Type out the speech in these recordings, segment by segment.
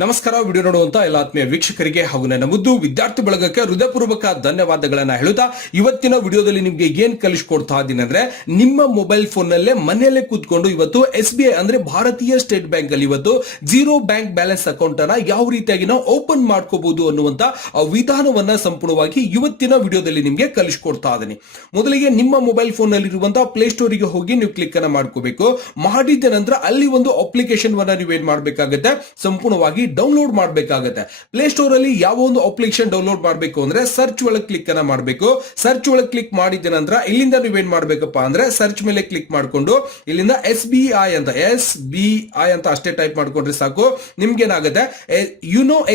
ನಮಸ್ಕಾರ. ವಿಡಿಯೋ ನೋಡುವಂತ ಎಲ್ಲ ಆತ್ಮೀಯ ವೀಕ್ಷಕರಿಗೆ ಹಾಗೂ ನನ್ನ ಮುದ್ದು ವಿದ್ಯಾರ್ಥಿ ಬಳಗಕ್ಕೆ ಹೃದಯಪೂರ್ವಕ ಧನ್ಯವಾದಗಳನ್ನ ಹೇಳುತ್ತಾ ಇವತ್ತಿನ ವಿಡಿಯೋದಲ್ಲಿ ನಿಮ್ಗೆ ಏನ್ ಕಲಿಸ್ಕೊಡ್ತಾ ಇದ್ದೀನಿ ಅಂದ್ರೆ ನಿಮ್ಮ ಮೊಬೈಲ್ ಫೋನ್ ನಲ್ಲೇ ಮನೆಯಲ್ಲೇ ಕೂತ್ಕೊಂಡು ಇವತ್ತು SBI ಅಂದ್ರೆ ಭಾರತೀಯ ಸ್ಟೇಟ್ ಬ್ಯಾಂಕ್ ಅಲ್ಲಿ ಇವತ್ತು ಜೀರೋ ಬ್ಯಾಂಕ್ ಬ್ಯಾಲೆನ್ಸ್ ಅಕೌಂಟ್ ಅನ್ನ ಯಾವ ರೀತಿಯಾಗಿ ನಾವು ಓಪನ್ ಮಾಡ್ಕೋಬಹುದು ಅನ್ನುವಂತ ವಿಧಾನವನ್ನ ಸಂಪೂರ್ಣವಾಗಿ ಇವತ್ತಿನ ವಿಡಿಯೋದಲ್ಲಿ ನಿಮ್ಗೆ ಕಲಿಸ್ಕೊಡ್ತಾ ಇದ್ದೀನಿ. ಮೊದಲಿಗೆ ನಿಮ್ಮ ಮೊಬೈಲ್ ಫೋನ್ ನಲ್ಲಿ ಇರುವಂತಹ ಪ್ಲೇ ಸ್ಟೋರ್ ಗೆ ಹೋಗಿ ನೀವು ಕ್ಲಿಕ್ ಅನ್ನ ಮಾಡ್ಕೋಬೇಕು. ಮಾಡಿದ ನಂತರ ಅಲ್ಲಿ ಒಂದು ಅಪ್ಲಿಕೇಶನ್ ವನ್ನ ನೀವು ಏನ್ ಮಾಡ್ಬೇಕಾಗತ್ತೆ, ಸಂಪೂರ್ಣವಾಗಿ ಡೌನ್ಲೋಡ್ ಮಾಡಬೇಕಾಗುತ್ತೆ. ಪ್ಲೇ ಸ್ಟೋರ್ ಅಲ್ಲಿ ಯಾವ ಒಂದು ಅಪ್ಲಿಕೇಶನ್ ಡೌನ್ಲೋಡ್ ಮಾಡಬೇಕು ಅಂದ್ರೆ ಸರ್ಚ್ ಒಳಗೆ ಕ್ಲಿಕ್ ಅನ್ನ ಮಾಡಬೇಕು. ಸರ್ಚ್ ಒಳಗೆ ಕ್ಲಿಕ್ ಮಾಡಿದ ನಂತರ ಇಲ್ಲಿಂದ ನೀವೇನ್ ಮಾಡ್ಬೇಕಪ್ಪ ಅಂದ್ರೆ ಸರ್ಚ್ ಮೇಲೆ ಕ್ಲಿಕ್ ಮಾಡ್ಕೊಂಡು ಇಲ್ಲಿಂದ SBI ಅಂತ ಅಷ್ಟೇ ಟೈಪ್ ಮಾಡ್ಕೊಂಡ್ರೆ ಸಾಕು. ನಿಮ್ಗೆ ಏನಾಗುತ್ತೆ,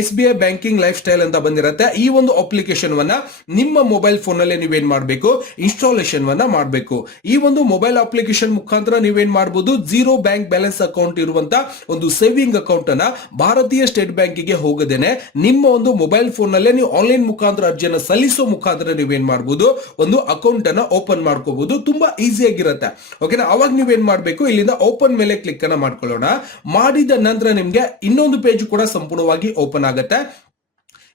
SBI ಬ್ಯಾಂಕಿಂಗ್ ಲೈಫ್ ಸ್ಟೈಲ್ ಅಂತ ಬಂದಿರುತ್ತೆ. ಈ ಒಂದು ಅಪ್ಲಿಕೇಶನ್ ವನ್ನ ನಿಮ್ಮ ಮೊಬೈಲ್ ಫೋನ್ ನಲ್ಲಿ ನೀವೇನ್ ಮಾಡಬೇಕು, ಇನ್ಸ್ಟಾಲೇಷನ್ ವನ್ನ ಮಾಡಬೇಕು. ಈ ಒಂದು ಮೊಬೈಲ್ ಅಪ್ಲಿಕೇಶನ್ ಮುಖಾಂತರ ನೀವೇನ್ ಮಾಡಬಹುದು, ಜೀರೋ ಬ್ಯಾಂಕ್ ಬ್ಯಾಲೆನ್ಸ್ ಅಕೌಂಟ್ ಇರುವಂತ ಒಂದು ಸೇವಿಂಗ್ ಅಕೌಂಟ್ ಅನ್ನ ಭಾರತೀಯ ಸ್ಟೇಟ್ ಬ್ಯಾಂಕಿಗೆ ಹೋಗದೇನೆ ನಿಮ್ಮ ಒಂದು ಮೊಬೈಲ್ ಫೋನ್ ನಲ್ಲೇ ನೀವು ಆನ್ಲೈನ್ ಮುಖಾಂತರ ಅರ್ಜಿಯನ್ನು ಸಲ್ಲಿಸೋ ಮುಖಾಂತರ ನೀವೇನ್ ಮಾಡಬಹುದು, ಒಂದು ಅಕೌಂಟ್ ಅನ್ನ ಓಪನ್ ಮಾಡ್ಕೋಬಹುದು. ತುಂಬಾ ಈಸಿ ಆಗಿರುತ್ತೆ. ಓಕೆನಾ? ಅವಾಗ ನೀವೇನ್ ಮಾಡಬೇಕು, ಇಲ್ಲಿಂದ ಓಪನ್ ಮೇಲೆ ಕ್ಲಿಕ್ ಅನ್ನ ಮಾಡ್ಕೊಳ್ಳೋಣ. ಮಾಡಿದ ನಂತರ ನಿಮ್ಗೆ ಇನ್ನೊಂದು ಪೇಜ್ ಕೂಡ ಸಂಪೂರ್ಣವಾಗಿ ಓಪನ್ ಆಗುತ್ತೆ.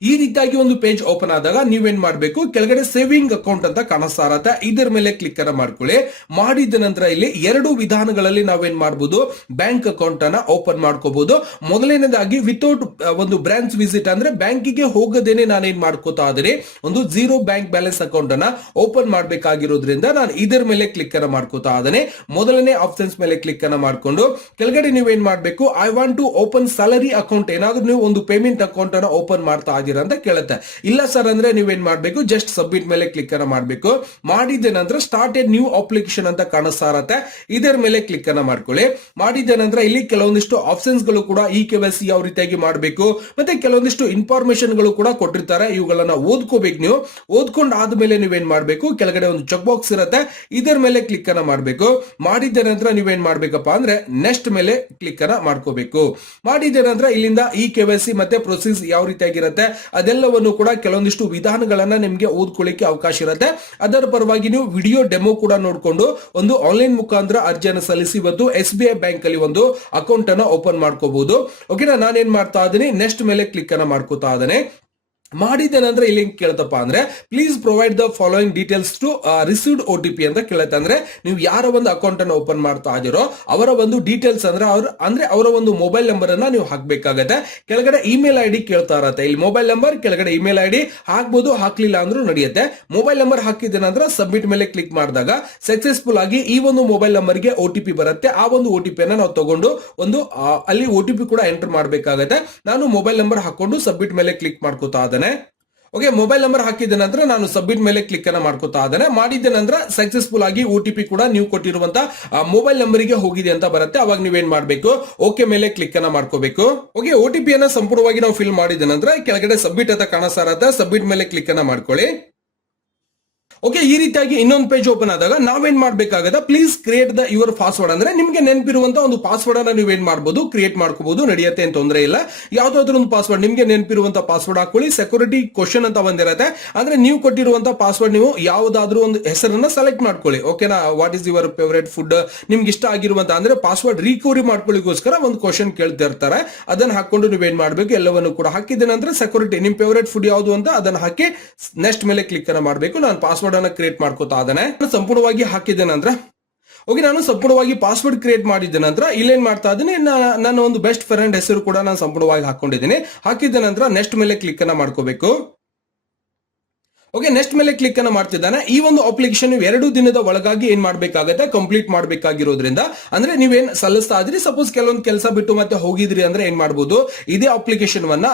ಈ ರೀತಿಯಾಗಿ ಒಂದು ಪೇಜ್ ಓಪನ್ ಆದಾಗ ನೀವೇನ್ ಮಾಡಬೇಕು, ಕೆಳಗಡೆ ಸೇವಿಂಗ್ ಅಕೌಂಟ್ ಅಂತ ಕಾಣಿಸ್ತಾ ಇರತ್ತೆ, ಇದರ ಮೇಲೆ ಕ್ಲಿಕ್ ಅನ್ನ ಮಾಡ್ಕೊಳ್ಳಿ. ಮಾಡಿದ ನಂತರ ಇಲ್ಲಿ ಎರಡು ವಿಧಾನಗಳಲ್ಲಿ ನಾವೇನ್ ಮಾಡಬಹುದು, ಬ್ಯಾಂಕ್ ಅಕೌಂಟ್ ಅನ್ನ ಓಪನ್ ಮಾಡ್ಕೋಬಹುದು. ಮೊದಲನೇದಾಗಿ ವಿತೌಟ್ ಒಂದು ಬ್ರಾಂಚ್ ವಿಸಿಟ್ ಅಂದ್ರೆ ಬ್ಯಾಂಕಿಗೆ ಹೋಗದೇನೆ ನಾನೇನ್ ಮಾಡ್ಕೋತಾ ಇದ್ದೀನಿ, ಒಂದು ಜೀರೋ ಬ್ಯಾಂಕ್ ಬ್ಯಾಲೆನ್ಸ್ ಅಕೌಂಟ್ ಅನ್ನ ಓಪನ್ ಮಾಡಬೇಕಾಗಿರೋದ್ರಿಂದ ನಾನು ಇದರ ಮೇಲೆ ಕ್ಲಿಕ್ ಅನ್ನ ಮಾಡ್ಕೋತಾ ಇದ್ದೇನೆ. ಮೊದಲನೇ ಆಪ್ಷನ್ಸ್ ಮೇಲೆ ಕ್ಲಿಕ್ ಅನ್ನ ಮಾಡ್ಕೊಂಡು ಕೆಳಗಡೆ ನೀವೇನ್ ಮಾಡಬೇಕು, I want to open salary account, ಏನಾದ್ರೂ ನೀವು ಒಂದು ಪೇಮೆಂಟ್ ಅಕೌಂಟ್ ಅನ್ನ ಓಪನ್ ಮಾಡ್ತಾ ಅಂತ ಕೇಳುತ್ತೆ. ಇಲ್ಲ ಸರ್ ಅಂದ್ರೆ ನೀವೇನ್ ಮಾಡಬೇಕು, ಜಸ್ಟ್ ಸಬ್ಮಿಟ್ ಮೇಲೆ ಕ್ಲಿಕ್ ಅನ್ನ ಮಾಡಬೇಕು. ಮಾಡಿದ ನಂತರ ಸ್ಟಾರ್ಟ್ ಎ ನ್ಯೂ ಅಪ್ಲಿಕೇಶನ್ ಅಂತ ಕಾಣಿಸ್ತಾ ಇರತ್ತೆ, ಇದರ ಮೇಲೆ ಕ್ಲಿಕ್ ಅನ್ನ ಮಾಡ್ಕೊಳ್ಳಿ. ಮಾಡಿದ ನಂತರ ಇಲ್ಲಿ ಕೆಲವೊಂದಿಷ್ಟು ಆಪ್ಷನ್ಸ್ ಗಳು ಕೂಡ KYC ಯಾವ ರೀತಿಯಾಗಿ ಮಾಡಬೇಕು ಮತ್ತೆ ಕೆಲವೊಂದಿಷ್ಟು ಇನ್ಫಾರ್ಮೇಶನ್ ಗಳು ಕೂಡ ಕೊಟ್ಟಿರ್ತಾರೆ. ಇವುಗಳನ್ನ ಓದ್ಕೋಬೇಕು. ನೀವು ಓದ್ಕೊಂಡ್ ಆದ್ಮೇಲೆ ನೀವೇನ್ ಮಾಡಬೇಕು, ಕೆಳಗಡೆ ಒಂದು ಚೆಕ್ ಬಾಕ್ಸ್ ಇರುತ್ತೆ, ಇದರ ಮೇಲೆ ಕ್ಲಿಕ್ ಅನ್ನ ಮಾಡಬೇಕು. ಮಾಡಿದ ನಂತರ ನೀವೇನ್ ಮಾಡ್ಬೇಕಪ್ಪ ಅಂದ್ರೆ ನೆಕ್ಸ್ಟ್ ಮೇಲೆ ಕ್ಲಿಕ್ ಅನ್ನ ಮಾಡ್ಕೋಬೇಕು. ಮಾಡಿದ ನಂತರ ಇಲ್ಲಿಂದ KYC ಮತ್ತೆ ಪ್ರೊಸೀಸ್ ಯಾವ ರೀತಿಯಾಗಿರುತ್ತೆ ಅದೆಲ್ಲವನ್ನು ಕೂಡ ಕೆಲವೊಂದಿಷ್ಟು ವಿಧಾನಗಳನ್ನ ನಿಮ್ಗೆ ಓದ್ಕೊಳ್ಳಿಕ್ಕೆ ಅವಕಾಶ ಇರುತ್ತೆ. ಅದರ ಪರವಾಗಿ ನೀವು ವಿಡಿಯೋ ಡೆಮೋ ಕೂಡ ನೋಡ್ಕೊಂಡು ಒಂದು ಆನ್ಲೈನ್ ಮುಖಾಂತರ ಅರ್ಜಿಯನ್ನು ಸಲ್ಲಿಸಿ ಇವತ್ತು SBI ಬ್ಯಾಂಕ್ ಅಲ್ಲಿ ಒಂದು ಅಕೌಂಟ್ ಅನ್ನ ಓಪನ್ ಮಾಡ್ಕೋಬಹುದು. ಓಕೆನಾ? ನಾನೇನ್ ಮಾಡ್ತಾ ಇದ್ದೀನಿ, ನೆಕ್ಸ್ಟ್ ಮೇಲೆ ಕ್ಲಿಕ್ ಅನ್ನ ಮಾಡ್ಕೋತಾ ಇದ್ದೇನೆ. ಮಾಡಿದ ನಂತರ ಇಲ್ಲಿ ಕೇಳ್ತಪ್ಪ ಅಂದ್ರೆ please provide the following details to received OTP ಅಂತ ಕೇಳುತ್ತೆ. ಅಂದ್ರೆ ನೀವು ಯಾರ ಒಂದು ಅಕೌಂಟ್ ಅನ್ನು ಓಪನ್ ಮಾಡ್ತಾ ಇದ್ದೀರೋ ಅವರ ಒಂದು ಡೀಟೇಲ್ಸ್ ಅಂದ್ರೆ ಅವರ ಒಂದು ಮೊಬೈಲ್ ನಂಬರ್ ಅನ್ನ ನೀವು ಹಾಕ್ಬೇಕಾಗತ್ತೆ. ಕೆಳಗಡೆ ಇಮೇಲ್ ID ಕೇಳ್ತಾ ಇರತ್ತೆ. ಇಲ್ಲಿ ಮೊಬೈಲ್ ನಂಬರ್ ಕೆಳಗಡೆ ಇಮೇಲ್ ID ಹಾಕ್ಬೋದು, ಹಾಕ್ಲಿಲ್ಲ ಅಂದ್ರೂ ನಡೆಯುತ್ತೆ. ಮೊಬೈಲ್ ನಂಬರ್ ಹಾಕಿದ ನಂತರ ಸಬ್ಮಿಟ್ ಮೇಲೆ ಕ್ಲಿಕ್ ಮಾಡಿದಾಗ ಸಕ್ಸಸ್ಫುಲ್ ಆಗಿ ಈ ಒಂದು ಮೊಬೈಲ್ ನಂಬರ್ ಗೆ OTP ಬರುತ್ತೆ. ಆ ಒಂದು OTP ಅನ್ನ ನಾವು ತಗೊಂಡು ಒಂದು ಅಲ್ಲಿ OTP ಕೂಡ ಎಂಟರ್ ಮಾಡಬೇಕಾಗತ್ತೆ. ನಾನು ಮೊಬೈಲ್ ನಂಬರ್ ಹಾಕೊಂಡು ಸಬ್ಮಿಟ್ ಮೇಲೆ ಕ್ಲಿಕ್ ಮಾಡ್ಕೋತಾ ಇದ್ದೇನೆ. ಓಕೆ, ಮೊಬೈಲ್ ನಂಬರ್ ಹಾಕಿದ ನಂತರ ನಾನು ಸಬ್ಮಿಟ್ ಮೇಲೆ ಕ್ಲಿಕ್ ಅನ್ನ ಮಾಡ್ಕೋತಾ ಇದ್ದೇನೆ. ಮಾಡಿದ ನಂತರ ಸಕ್ಸಸ್ಫುಲ್ ಆಗಿ OTP ಕೂಡ ನೀವು ಕೊಟ್ಟಿರುವಂತ ಮೊಬೈಲ್ ನಂಬರ್ ಗೆ ಹೋಗಿದೆ ಅಂತ ಬರುತ್ತೆ. ಅವಾಗ ನೀವೇನ್ ಮಾಡಬೇಕು, ಓಕೆ ಮೇಲೆ ಕ್ಲಿಕ್ ಅನ್ನ ಮಾಡ್ಕೋಬೇಕು. ಓಕೆ, OTP ಅನ್ನ ಸಂಪೂರ್ಣವಾಗಿ ನಾವು ಫಿಲ್ ಮಾಡಿದ ನಂತರ ಕೆಳಗಡೆ ಸಬ್ಮಿಟ್ ಅಂತ ಕಾಣಿಸ್ತಾ ಇರುತ್ತೆ, ಸಬ್ಮಿಟ್ ಮೇಲೆ ಕ್ಲಿಕ್ ಅನ್ನ ಮಾಡ್ಕೊಳ್ಳಿ. ಓಕೆ, ಈ ರೀತಿಯಾಗಿ ಇನ್ನೊಂದು ಪೇಜ್ ಓಪನ್ ಆದಾಗ ನಾವೇನ್ ಮಾಡ್ಬೇಕಾಗದ, please create the your password ಅಂದ್ರೆ ನಿಮ್ಗೆ ನೆನಪಿರುವಂತ ಒಂದು ಪಾಸ್ವರ್ಡ್ ಅನ್ನ ನೀವೇನ್ ಮಾಡಬಹುದು, ಕ್ರಿಯೇಟ್ ಮಾಡ್ಕೋಬಹುದು, ನಡೆಯುತ್ತೆ ಅಂತ ತೊಂದರೆ ಇಲ್ಲ. ಯಾವ್ದಾದ್ರು ಒಂದು ಪಾಸ್ವರ್ಡ್ ನಿಮ್ಗೆ ನೆನಪಿರುವಂತ ಪಾಸ್ವರ್ಡ್ ಹಾಕೊಳ್ಳಿ. ಸೆಕ್ಯೂರಿಟಿ ಕ್ವಶನ್ ಅಂತ ಬಂದಿರುತ್ತೆ, ಅಂದ್ರೆ ನೀವು ಕೊಟ್ಟಿರುವಂತ ಪಾಸ್ವರ್ಡ್ ನೀವು ಯಾವ್ದಾದ್ರು ಒಂದು ಹೆಸರನ್ನ ಸೆಲೆಕ್ಟ್ ಮಾಡ್ಕೊಳ್ಳಿ. ಓಕೆನಾ? What is your favourite food, ನಿಮ್ಗೆ ಇಷ್ಟ ಆಗಿರುವಂತ ಅಂದ್ರೆ ಪಾಸ್ವರ್ಡ್ ರಿಕವರಿ ಮಾಡ್ಕೊಳ್ಳಿಗೋಸ್ಕರ ಒಂದು ಕ್ವಶನ್ ಕೇಳ್ತಿರ್ತಾರೆ. ಅದನ್ನ ಹಾಕೊಂಡು ನೀವೇನ್ ಮಾಡ್ಬೇಕು, ಎಲ್ಲವನ್ನು ಕೂಡ ಹಾಕಿದ ನಂತರ ಸೆಕ್ಯೂರಿಟಿ ನಿಮ್ ಫೇವರೇಟ್ ಫುಡ್ ಯಾವುದು ಅಂತ ಅದನ್ನ ಹಾಕಿ ನೆಕ್ಸ್ಟ್ ಮೇಲೆ ಕ್ಲಿಕ್ ಅನ್ನ ಮಾಡಬೇಕು. ನಾನು ಪಾಸ್ವರ್ಡ್ ಅನ್ನ ಕ್ರಿಯೇಟ್ ಮಾಡ್ಕೋತಾ ಇದ್ದೇನೆ. ಸಂಪೂರ್ಣವಾಗಿ ಹಾಕಿದ ನಂತರ ಓಕೆ, ನಾನು ಸಂಪೂರ್ಣವಾಗಿ ಪಾಸ್ವರ್ಡ್ ಕ್ರಿಯೇಟ್ ಮಾಡಿದ ನಂತರ ಇಲ್ಲೇನ್ ಮಾಡ್ತಾ ಇದ್ದೀನಿ, ನನ್ನ ಒಂದು ಬೆಸ್ಟ್ ಫ್ರೆಂಡ್ ಹೆಸರು ಕೂಡ ನಾನು ಸಂಪೂರ್ಣವಾಗಿ ಹಾಕೊಂಡಿದ್ದೀನಿ. ಹಾಕಿದ ನಂತರ ನೆಕ್ಸ್ಟ್ ಮೇಲೆ ಕ್ಲಿಕ್ ಅನ್ನ ಮಾಡ್ಕೋಬೇಕು. ಓಕೆ, ನೆಕ್ಸ್ಟ್ ಮೇಲೆ ಕ್ಲಿಕ್ ಅನ್ನ ಮಾಡ್ತಿದ್ದಾನೆ. ಈ ಒಂದು ಅಪ್ಲಿಕೇಶನ್ ನೀವು 2 ದಿನದ ಒಳಗಾಗಿ ಏನ್ ಮಾಡ್ಬೇಕಾಗತ್ತೆ, ಕಂಪ್ಲೀಟ್ ಮಾಡಬೇಕಾಗಿರೋದ್ರಿಂದ ಅಂದ್ರೆ ನೀವೇನ್ ಸಲ್ಲಿಸ್ತಾ ಇದ್ರಿ, ಸಪೋಸ್ ಕೆಲವೊಂದು ಕೆಲಸ ಬಿಟ್ಟು ಮತ್ತೆ ಹೋಗಿದ್ರಿ ಅಂದ್ರೆ ಏನ್ ಮಾಡಬಹುದು, ಇದೇ ಅಪ್ಲಿಕೇಶನ್ ವನ್ನ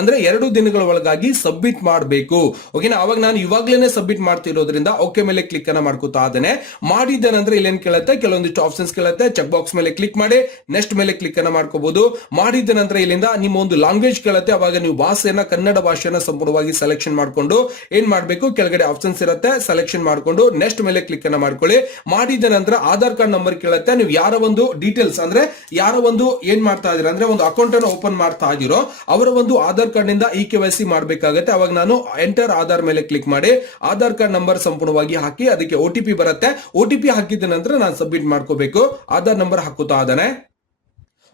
ಅಂದ್ರೆ 2 ದಿನಗಳ ಒಳಗಾಗಿ ಸಬ್ಮಿಟ್ ಮಾಡಬೇಕು. ಓಕೆನಾ? ಅವಾಗ ನಾನು ಇವಾಗ್ಲೇನೆ ಸಬ್ಮಿಟ್ ಮಾಡ್ತಿರೋದ್ರಿಂದ ಓಕೆ ಮೇಲೆ ಕ್ಲಿಕ್ ಅನ್ನ ಮಾಡ್ಕೋತಾ ಇದ್ದೇನೆ. ಮಾಡಿದ ನಂತರ ಇಲ್ಲೇನ್ ಕೇಳುತ್ತೆ, ಕೆಲವೊಂದಿಷ್ಟು ಆಪ್ಷನ್ಸ್ ಕೇಳುತ್ತೆ, ಚೆಕ್ ಬಾಕ್ಸ್ ಮೇಲೆ ಕ್ಲಿಕ್ ಮಾಡಿ ನೆಕ್ಸ್ಟ್ ಮೇಲೆ ಕ್ಲಿಕ್ ಅನ್ನ ಮಾಡ್ಕೋಬಹುದು. ಮಾಡಿದ ನಂತರ ಇಲ್ಲಿಂದ ನಿಮ್ಮ ಒಂದು ಲ್ಯಾಂಗ್ವೇಜ್ ಕೇಳುತ್ತೆ, ಅವಾಗ ನೀವು ಭಾಷೆಯನ್ನ ಕನ್ನಡ ಭಾಷೆಯನ್ನ ಸಂಪೂರ್ಣವಾಗಿ ಸೆಲೆಕ್ಷನ್ ಮಾಡ್ಕೊಂಡು ಏನ್ ಮಾಡಬೇಕು, ಕೆಳಗಡೆ ಆಪ್ಷನ್ಸ್ ಇರುತ್ತೆ, ಸೆಲೆಕ್ಷನ್ ಮಾಡ್ಕೊಂಡು ನೆಕ್ಸ್ಟ್ ಮೇಲೆ ಕ್ಲಿಕ್ ಅನ್ನ ಮಾಡ್ಕೊಳ್ಳಿ. ಮಾಡಿದ ನಂತರ ಆಧಾರ್ ಕಾರ್ಡ್ ನಂಬರ್ ಕೇಳುತ್ತೆ, ನೀವು ಯಾರ ಒಂದು ಡೀಟೇಲ್ಸ್ ಅಂದ್ರೆ ಯಾರ ಒಂದು ಏನ್ ಮಾಡ್ತಾ ಇದೀರ ಅಂದ್ರೆ ಒಂದು ಅಕೌಂಟ್ ಅನ್ನು ಓಪನ್ ಮಾಡ್ತಾ ಇದೀರೋ ಅವರ ಒಂದು ಆಧಾರ್ ಕಾರ್ಡ್ ನಿಂದ KYC ಮಾಡಬೇಕಾಗುತ್ತೆ. ಅವಾಗ ನಾನು ಎಂಟರ್ ಆಧಾರ್ ಮೇಲೆ ಕ್ಲಿಕ್ ಮಾಡಿ ಆಧಾರ್ ಕಾರ್ಡ್ ನಂಬರ್ ಸಂಪೂರ್ಣವಾಗಿ ಹಾಕಿ ಅದಕ್ಕೆ OTP ಬರುತ್ತೆ. OTP ಹಾಕಿದ ನಂತರ ನಾನು ಸಬ್ಮಿಟ್ ಮಾಡ್ಕೋಬೇಕು. ಆಧಾರ್ ನಂಬರ್ ಹಾಕುತ್ತಾ ಇದ್ದೇನೆ.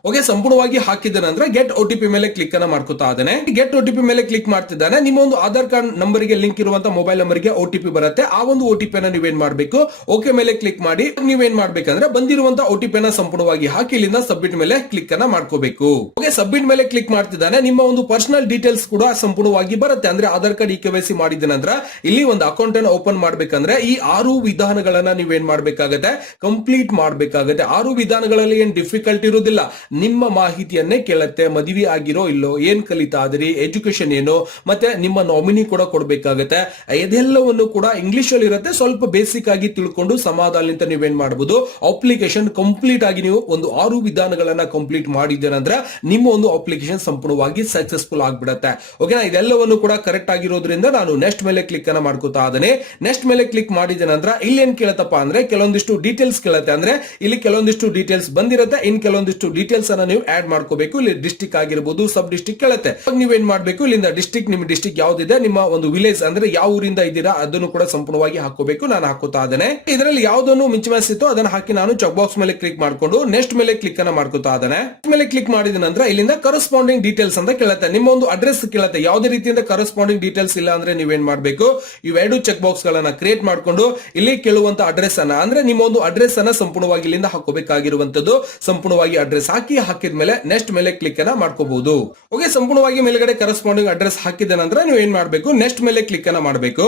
ಓಕೆ, ಸಂಪೂರ್ಣವಾಗಿ ಹಾಕಿದ ನಂತರ ಗೆಟ್ OTP ಮೇಲೆ ಕ್ಲಿಕ್ ಅನ್ನ ಮಾಡ್ಕೊತಾ ಇದ್ದಾನೆ. ಗೆಟ್ OTP ಮೇಲೆ ಕ್ಲಿಕ್ ಮಾಡ್ತಿದ್ದಾನೆ. ನಿಮ್ಮ ಒಂದು ಆಧಾರ್ ಕಾರ್ಡ್ ನಂಬರ್ ಗೆ ಲಿಂಕ್ ಇರುವಂತ ಮೊಬೈಲ್ ನಂಬರ್ ಗೆ OTP ಬರುತ್ತೆ. ಆ ಒಂದು OTP ಅನ್ನ ನೀವೇನ್ ಮಾಡಬೇಕು, ಓಕೆ ಮೇಲೆ ಕ್ಲಿಕ್ ಮಾಡಿ. ನೀವೇನ್ ಮಾಡ್ಬೇಕಂದ್ರೆ ಬಂದಿರುವಂತ OTP ಅನ್ನ ಸಂಪೂರ್ಣವಾಗಿ ಹಾಕಿ ಇಲ್ಲಿಂದ ಸಬ್ಮಿಟ್ ಮೇಲೆ ಕ್ಲಿಕ್ ಅನ್ನ ಮಾಡ್ಕೋಬೇಕು. ಓಕೆ, ಸಬ್ಮಿಟ್ ಮೇಲೆ ಕ್ಲಿಕ್ ಮಾಡ್ತಿದ್ದಾನೆ. ನಿಮ್ಮ ಒಂದು ಪರ್ಸನಲ್ ಡೀಟೇಲ್ಸ್ ಕೂಡ ಸಂಪೂರ್ಣವಾಗಿ ಬರುತ್ತೆ. ಅಂದ್ರೆ ಆಧಾರ್ ಕಾರ್ಡ್ KYC ಮಾಡಿದ ನಂತರ ಇಲ್ಲಿ ಒಂದು ಅಕೌಂಟ್ ಅನ್ನು ಓಪನ್ ಮಾಡ್ಬೇಕಂದ್ರೆ ಈ 6 ವಿಧಾನಗಳನ್ನ ನೀವೇನ್ ಮಾಡ್ಬೇಕಾಗತ್ತೆ, ಕಂಪ್ಲೀಟ್ ಮಾಡ್ಬೇಕಾಗತ್ತೆ. 6 ವಿಧಾನಗಳಲ್ಲಿ ಏನ್ ಡಿಫಿಕಲ್ಟ್ ಇರುವುದಿಲ್ಲ. ನಿಮ್ಮ ಮಾಹಿತಿಯನ್ನೇ ಕೇಳುತ್ತೆ. ಮದುವೆ ಆಗಿರೋ ಇಲ್ಲೋ, ಏನ್ ಕಲಿತಾ ಇದ್ರಿ, ಎಜುಕೇಶನ್ ಏನು, ಮತ್ತೆ ನಿಮ್ಮ ನಾಮಿನಿ ಕೂಡ ಕೊಡಬೇಕಾಗತ್ತೆ. ಇದೆಲ್ಲವನ್ನು ಕೂಡ ಇಂಗ್ಲಿಷ್ ಅಲ್ಲಿ ಇರುತ್ತೆ. ಸ್ವಲ್ಪ ಬೇಸಿಕ್ ಆಗಿ ತಿಳ್ಕೊಂಡು ಸಮಾಧಾನದಿಂದ ನೀವೇನ್ ಮಾಡಬಹುದು, ಅಪ್ಲಿಕೇಶನ್ ಕಂಪ್ಲೀಟ್ ಆಗಿ ನೀವು ಒಂದು 6 ವಿಧಾನಗಳನ್ನ ಕಂಪ್ಲೀಟ್ ಮಾಡಿದ ನಂತರ ನಿಮ್ಮ ಒಂದು ಅಪ್ಲಿಕೇಶನ್ ಸಂಪೂರ್ಣವಾಗಿ ಸಕ್ಸಸ್ಫುಲ್ ಆಗ್ಬಿಡತ್ತೆ. ಓಕೆನಾ, ಇದೆಲ್ಲವನ್ನು ಕೂಡ ಕರೆಕ್ಟ್ ಆಗಿರೋದ್ರಿಂದ ನಾನು ನೆಕ್ಸ್ಟ್ ಮೇಲೆ ಕ್ಲಿಕ್ ಅನ್ನ ಮಾಡ್ಕೋತಾ ಇದ್ದೇನೆ. ನೆಕ್ಸ್ಟ್ ಮೇಲೆ ಕ್ಲಿಕ್ ಮಾಡಿದ ನಂತರ ಇಲ್ಲಿ ಏನ್ ಕೇಳತ್ತಪ್ಪ ಅಂದ್ರೆ ಕೆಲವೊಂದಿಷ್ಟು ಡೀಟೇಲ್ಸ್ ಕೇಳುತ್ತೆ. ಅಂದ್ರೆ ಇಲ್ಲಿ ಕೆಲವೊಂದಿಷ್ಟು ಡೀಟೇಲ್ಸ್ ಬಂದಿರುತ್ತೆ, ಇನ್ ಕೆಲವೊಂದಿಷ್ಟು ಡೀಟೇಲ್ಸ್ ಅನ್ನ ನೀವು ಆಡ್ ಮಾಡ್ಕೋಬೇಕು. ಇಲ್ಲಿ ಡಿಸ್ಟ್ರಿಕ್ಟ್ ಆಗಿರಬಹುದು, ಸಬ್ ಡಿಸ್ಟ್ರಿಕ್ಟ್ ಕೇಳುತ್ತೆ. ನೀವೇನ್ ಮಾಡ್ಬೇಕು, ಇಲ್ಲಿಂದ ಡಿಸ್ಟ್ರಿಕ್ಟ್, ನಿಮ್ಮ ಡಿಸ್ಟ್ರಿಕ್ಟ್ ಯಾವ್ದಿದೆ, ನಿಮ್ಮ ಒಂದು ವಿಲೇಜ್ ಅಂದ್ರೆ ಯಾವ ಊರಿಂದ ಇದ್ದೀರಾ ಅದನ್ನು ಕೂಡ ಸಂಪೂರ್ಣವಾಗಿ ಹಾಕೋಬೇಕು. ನಾನು ಹಾಕೋತಾ ಇದ್ದೇನೆ. ಇದರಲ್ಲಿ ಯಾವ್ದನ್ನು ಮಿಂಚ್ ಇತ್ತು ಅದನ್ನ ಹಾಕಿ ನಾನು ಚೆಕ್ ಬಾಕ್ಸ್ ಮೇಲೆ ಕ್ಲಿಕ್ ಮಾಡ್ಕೊಂಡು ನೆಕ್ಸ್ಟ್ ಮೇಲೆ ಕ್ಲಿಕ್ ಅನ್ನ ಮಾಡ್ಕೋತಾ ಇದ್ದೇನೆ. ಮೇಲೆ ಕ್ಲಿಕ್ ಮಾಡಿದ ನಂತರ ಇಲ್ಲಿಂದ ಕರೆಸ್ಪಾಂಡಿಂಗ್ ಡೀಟೇಲ್ಸ್ ಅಂತ ಕೇಳುತ್ತೆ. ನಿಮ್ಮ ಒಂದು ಅಡ್ರೆಸ್ ಕೇಳುತ್ತೆ. ಯಾವುದೇ ರೀತಿಯಿಂದ ಕರೆಸ್ಪಾಂಡಿಂಗ್ ಡೀಟೇಲ್ಸ್ ಇಲ್ಲ ಅಂದ್ರೆ ನೀವೇನ್ ಮಾಡ್ಬೇಕು, ಇವೆರಡು ಚೆಕ್ ಬಾಕ್ಸ್ ಗಳನ್ನ ಕ್ರಿಯೇಟ್ ಮಾಡ್ಕೊಂಡು ಇಲ್ಲಿ ಕೇಳುವಂತ ಅಡ್ರೆಸ್ ಅನ್ನ ಅಂದ್ರೆ ನಿಮ್ಮ ಒಂದು ಅಡ್ರೆಸ್ ಅನ್ನ ಸಂಪೂರ್ಣವಾಗಿ ಇಲ್ಲಿಂದ ಹಾಕೋಬೇಕಾಗಿರುವಂತದ್ದು. ಸಂಪೂರ್ಣವಾಗಿ ಅಡ್ರೆಸ್ ಹಾಕಿದ್ಮೇಲೆ ನೆಕ್ಸ್ಟ್ ಮೇಲೆ ಕ್ಲಿಕ್ ಅನ್ನ ಮಾಡ್ಕೋಬಹುದು. ಓಕೆ, ಸಂಪೂರ್ಣವಾಗಿ ಮೇಲ್ಗಡೆ ಕರೆಸ್ಪಾಂಡಿಂಗ್ ಅಡ್ರೆಸ್ ಹಾಕಿದ ನಂತರ ನೀವು ಏನ್ ಮಾಡ್ಬೇಕು, ನೆಕ್ಸ್ಟ್ ಮೇಲೆ ಕ್ಲಿಕ್ ಅನ್ನ ಮಾಡಬೇಕು.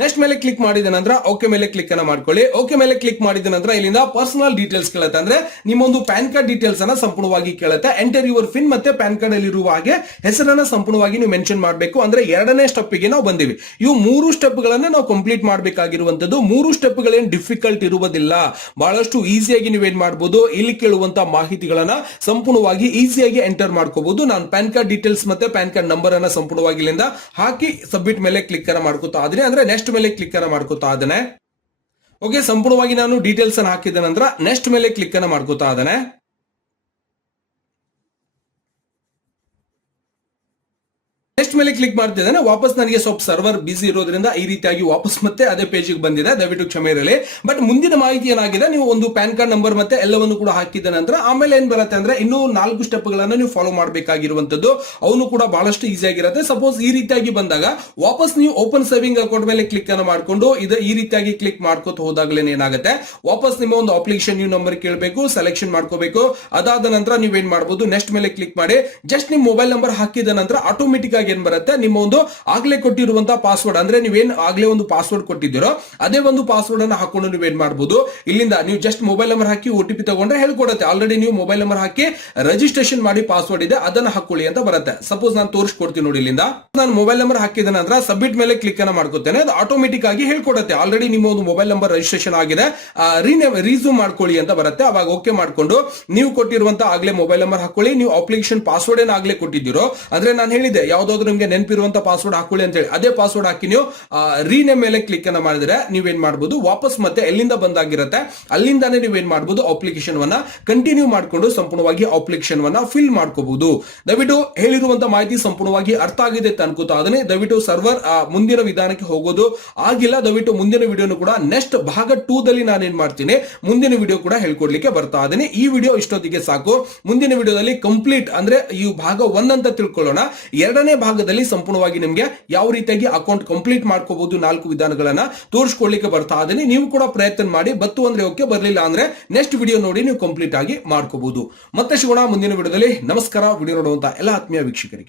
ನೆಕ್ಸ್ಟ್ ಮೇಲೆ ಕ್ಲಿಕ್ ಮಾಡಿದ ನಂತರ ಓಕೆ ಮೇಲೆ ಕ್ಲಿಕ್ ಅನ್ನ ಮಾಡ್ಕೊಳ್ಳಿ. ಓಕೆ ಮೇಲೆ ಕ್ಲಿಕ್ ಮಾಡಿದ ನಂತರ ಇಲ್ಲಿಂದ ಪರ್ಸನಲ್ ಡೀಟೇಲ್ಸ್ ಕೇಳುತ್ತೆ. ಅಂದ್ರೆ ನಿಮ್ಮೊಂದು ಪ್ಯಾನ್ ಕಾರ್ಡ್ ಡೀಟೇಲ್ಸ್ ಅನ್ನ ಸಂಪೂರ್ಣವಾಗಿ ಕೇಳುತ್ತೆ. ಎಂಟರ್ ಯುವರ್ ಪಿನ್ ಮತ್ತೆ ಪ್ಯಾನ್ ಕಾರ್ಡ್ ಅಲ್ಲಿ ಇರುವ ಹಾಗೆ ಹೆಸರನ್ನ ಸಂಪೂರ್ಣವಾಗಿ ನೀವು ಮೆನ್ಷನ್ ಮಾಡಬೇಕು. ಅಂದ್ರೆ ಎರಡನೇ ಸ್ಟೆಪ್ ಗೆ ನಾವು ಬಂದಿವಿ. ಇವು 3 ಸ್ಟೆಪ್ ಗಳನ್ನ ನಾವು ಕಂಪ್ಲೀಟ್ ಮಾಡಬೇಕಾಗಿರುವಂತದ್ದು. 3 ಸ್ಟೆಪ್ ಗಳೇನು ಡಿಫಿಕಲ್ಟ್ ಇರುವುದಿಲ್ಲ, ಬಹಳಷ್ಟು ಈಸಿಯಾಗಿ ನೀವೇನ್ ಮಾಡಬಹುದು, ಇಲ್ಲಿ ಕೇಳುವಂತ ಮಾಹಿತಿಗಳನ್ನ ಸಂಪೂರ್ಣವಾಗಿ ಈಸಿಯಾಗಿ ಎಂಟರ್ ಮಾಡ್ಕೋಬಹುದು. ನಾನು ಪ್ಯಾನ್ ಕಾರ್ಡ್ ಡೀಟೇಲ್ಸ್ ಮತ್ತೆ ಪ್ಯಾನ್ ಕಾರ್ಡ್ ನಂಬರ್ ಅನ್ನ ಸಂಪೂರ್ಣವಾಗಿ ಇಲ್ಲಿಂದ ಹಾಕಿ ಸಬ್ಮಿಟ್ ಮೇಲೆ ಕ್ಲಿಕ್ ಅನ್ನ ಮಾಡ್ಕೋತಾ ಇದ್ದೀನಿ. ಅಂದ್ರೆ ನೆಕ್ಸ್ಟ್ ಮೇಲೆ ಕ್ಲಿಕ್ ಅನ್ನ ಮಾಡ್ಕೋತಾ ಇದ್ದೇನೆ. ಓಕೆ, ಸಂಪೂರ್ಣವಾಗಿ ನಾನು ಡೀಟೇಲ್ಸ್ ಅನ್ನು ಹಾಕಿದ ನಂತರ ನೆಕ್ಸ್ಟ್ ಮೇಲೆ ಕ್ಲಿಕ್ ಅನ್ನ ಮಾಡ್ಕೋತಾ ಇದ್ದೇನೆ. ನೆಕ್ಸ್ಟ್ ಮೇಲೆ ಕ್ಲಿಕ್ ಮಾಡ್ತಿದ್ದೇನೆ. ವಾಪಸ್ ನನಗೆ ಸ್ವಲ್ಪ ಸರ್ವರ್ ಬಿಸಿ ಇರೋದ್ರಿಂದ ಈ ರೀತಿಯಾಗಿ ವಾಪಸ್ ಮತ್ತೆ ಅದೇ ಪೇಜ್ ಬಂದಿದೆ. ದಯವಿಟ್ಟು ಕ್ಷಮೆ ಇರಲಿ. ಬಟ್ ಮುಂದಿನ ಮಾಹಿತಿ ಏನಾಗಿದೆ, ನೀವು ಒಂದು ಪ್ಯಾನ್ ಕಾರ್ಡ್ ನಂಬರ್ ಮತ್ತೆ ಎಲ್ಲವನ್ನು ಕೂಡ ಹಾಕಿದ ನಂತರ ಆಮೇಲೆ ಏನ್ ಬರುತ್ತೆ ಅಂದ್ರೆ ಇನ್ನೂ 4 ಸ್ಟೆಪ್ ಗಳನ್ನ ನೀವು ಫಾಲೋ ಮಾಡಬೇಕಾಗಿರುವಂತದ್ದು. ಅವನು ಕೂಡ ಬಹಳಷ್ಟು ಈಸಿ ಆಗಿರುತ್ತೆ. ಸಪೋಸ್ ಈ ರೀತಿಯಾಗಿ ಬಂದಾಗ ವಾಪಸ್ ನೀವು ಓಪನ್ ಸೇವಿಂಗ್ ಅಕೌಂಟ್ ಮೇಲೆ ಕ್ಲಿಕ್ ಅನ್ನು ಮಾಡ್ಕೊಂಡು ಈ ರೀತಿಯಾಗಿ ಕ್ಲಿಕ್ ಮಾಡ್ಕೋತ ಹೋದಾಗಲೇ ಏನಾಗುತ್ತೆ, ವಾಪಸ್ ನಿಮ್ಮ ಒಂದು ಅಪ್ಲಿಕೇಶನ್ ನ್ಯೂ ನಂಬರ್ ಕೇಳಬೇಕು, ಸೆಲೆಕ್ಷನ್ ಮಾಡ್ಕೋಬೇಕು. ಅದಾದ ನಂತರ ನೀವೇನ್ ಮಾಡಬಹುದು, ನೆಕ್ಸ್ಟ್ ಮೇಲೆ ಕ್ಲಿಕ್ ಮಾಡಿ ಜಸ್ಟ್ ನಿಮ್ಮ ಮೊಬೈಲ್ ನಂಬರ್ ಹಾಕಿದ ನಂತರ ಆಟೋಮೆಟಿಕ್ ಆಗಿ ಏನ್ ಬರುತ್ತೆ, ನಿಮ್ಮ ಒಂದು ಆಗ್ಲೇ ಕೊಟ್ಟಿರುವಂತಹ ಪಾಸ್ವರ್ಡ್ ಅಂದ್ರೆ ನೀವೇನ್ ಆಗ್ಲೇ ಒಂದು ಪಾಸ್ವರ್ಡ್ ಕೊಟ್ಟಿದ್ದೀರೋ ಅದೇ ಒಂದು ಪಾಸ್ವರ್ಡ್ ಅನ್ನ ಹಾಕೊಂಡು ನೀವೇನ್ ಮಾಡಬಹುದು, ಇಲ್ಲಿಂದ ನೀವು ಜಸ್ಟ್ ಮೊಬೈಲ್ ನಂಬರ್ ಹಾಕಿ OTP ತಗೊಂಡ್ರೆ ಹೇಳ್ಕೊಡುತ್ತೆ. ಆಲ್ರೆಡಿ ನೀವು ಮೊಬೈಲ್ ನಂಬರ್ ಹಾಕಿ ರಿಜಿಸ್ಟ್ರೇಷನ್ ಮಾಡಿ ಪಾಸ್ವರ್ಡ್ ಇದೆ ಅದನ್ನ ಹಾಕೊಳ್ಳಿ ಅಂತ ಬರುತ್ತೆ. ಸಪೋಸ್ ನಾನು ತೋರಿಸ್ಕೊಡ್ತೀನಿ ನೋಡಿ. ಇಲ್ಲಿಂದ ನಾನು ಮೊಬೈಲ್ ನಂಬರ್ ಹಾಕಿದ ನಂತರ ಸಬ್ಮಿಟ್ ಮೇಲೆ ಕ್ಲಿಕ್ ಅನ್ನ ಮಾಡ್ಕೊತೇನೆ. ಅದು ಆಟೋಮೆಟಿಕ್ ಆಗಿ ಹೇಳ್ಕೊಡುತ್ತೆ ಆಲ್ರೆಡಿ ನಿಮ್ಮ ಒಂದು ಮೊಬೈಲ್ ನಂಬರ್ ರಿಜಿಸ್ಟ್ರೇಷನ್ ಆಗಿದೆ, ರೀಸೂಮ್ ಮಾಡ್ಕೊಳ್ಳಿ ಅಂತ ಬರುತ್ತೆ. ಅವಾಗ ಓಕೆ ಮಾಡ್ಕೊಂಡು ನೀವು ಕೊಟ್ಟಿರುವಂತಹ ಆಗ್ಲೇ ಮೊಬೈಲ್ ನಂಬರ್ ಹಾಕೊಳ್ಳಿ. ನೀವು ಅಪ್ಲಿಕೇಶನ್ ಪಾಸ್ವರ್ಡ್ ಏನ್ ಆಗ್ಲೇ ಕೊಟ್ಟಿದ್ದೀರೋ ಅಂದ್ರೆ ನಾನು ಹೇಳಿದೆ ಯಾವ್ದಾದ್ರು ನಿಮಗೆ ನೆನಪಿರುವಂತ ಪಾಸ್ವರ್ಡ್ ಹಾಕೊಳ್ಳಿ ಅಂತ ಹೇಳಿ ಅದೇ ಪಾಸ್ವರ್ಡ್ ಹಾಕಿ ನೀವು ರೀನೇಮ್ ಮೇಲೆ ಕ್ಲಿಕ್ ಅನ್ನ ಮಾಡಿದ್ರೆ ನೀವೇನ್ ಮಾಡಬಹುದು, ವಾಪಸ್ ಮತ್ತೆ ಎಲ್ಲಿಂದ ಬಂದಾಗಿರುತ್ತೆ ಅಲ್ಲಿಂದಾನೇ ನೀವೇನ್ ಮಾಡಬಹುದು, ಅಪ್ಲಿಕೇಶನ್ ವನ್ನ ಕಂಟಿನ್ಯೂ ಮಾಡಿಕೊಂಡು ಸಂಪೂರ್ಣವಾಗಿ ಅಪ್ಲಿಕೇಶನ್ ವನ್ನ ಫಿಲ್ ಮಾಡ್ಕೋಬಹುದು. ದಯವಿಟ್ಟು ಹೇಳಿರುವಂತ ಮಾಹಿತಿ ಸಂಪೂರ್ಣವಾಗಿ ಅರ್ಥ ಆಗಿದೆ ಅಂತ ಅನ್ಕೋತಾ ಅದನ್ನೇ. ದಯವಿಟ್ಟು ಸರ್ವರ್ ಮುಂದಿನ ವಿಧಾನಕ್ಕೆ ಹೋಗೋದು ಆಗಿಲ್ಲ. ದಯವಿಟ್ಟು ಮುಂದಿನ ವಿಡಿಯೋನು ಕೂಡ ನೆಕ್ಸ್ಟ್ ಭಾಗ 2 ದಲ್ಲಿ ನಾನೇನ್ ಮಾಡ್ತೀನಿ, ಮುಂದಿನ ವಿಡಿಯೋ ಕೂಡ ಹೇಳ್ಕೊಡ್ಲಿಕ್ಕೆ ಬರ್ತಾ ಇದ್ದೀನಿ. ಈ ವಿಡಿಯೋ ಇಷ್ಟೊತ್ತಿಗೆ ಸಾಕು. ಮುಂದಿನ ವಿಡಿಯೋದಲ್ಲಿ ಕಂಪ್ಲೀಟ್ ಅಂದ್ರೆ ಈ ಭಾಗ 1 ಅಂತ ತಿಳ್ಕೊಳ್ಳೋಣ. ಎರಡನೇ ಭಾಗದಲ್ಲಿ ಸಂಪೂರ್ಣವಾಗಿ ನಿಮಗೆ ಯಾವ ರೀತಿಯಾಗಿ ಅಕೌಂಟ್ ಕಂಪ್ಲೀಟ್ ಮಾಡ್ಕೋಬಹುದು 4 ವಿಧಾನಗಳನ್ನ ತೋರಿಸ್ಕೊಳ್ಳಿಕ್ಕೆ ಬರ್ತಾ ಇದ್ದೀನಿ. ನೀವು ಕೂಡ ಪ್ರಯತ್ನ ಮಾಡಿ. ಬತ್ತು ಅಂದ್ರೆ ಓಕೆ, ಬರಲಿಲ್ಲ ಅಂದ್ರೆ ನೆಕ್ಸ್ಟ್ ವಿಡಿಯೋ ನೋಡಿ ನೀವು ಕಂಪ್ಲೀಟ್ ಆಗಿ ಮಾಡ್ಕೋಬಹುದು. ಮತ್ತೆ ಸಿಗೋಣ ಮುಂದಿನ ವಿಡಿಯೋದಲ್ಲಿ. ನಮಸ್ಕಾರ. ವಿಡಿಯೋ ನೋಡುವಂತ ಎಲ್ಲ ಆತ್ಮೀಯ ವೀಕ್ಷಕರಿಗೆ.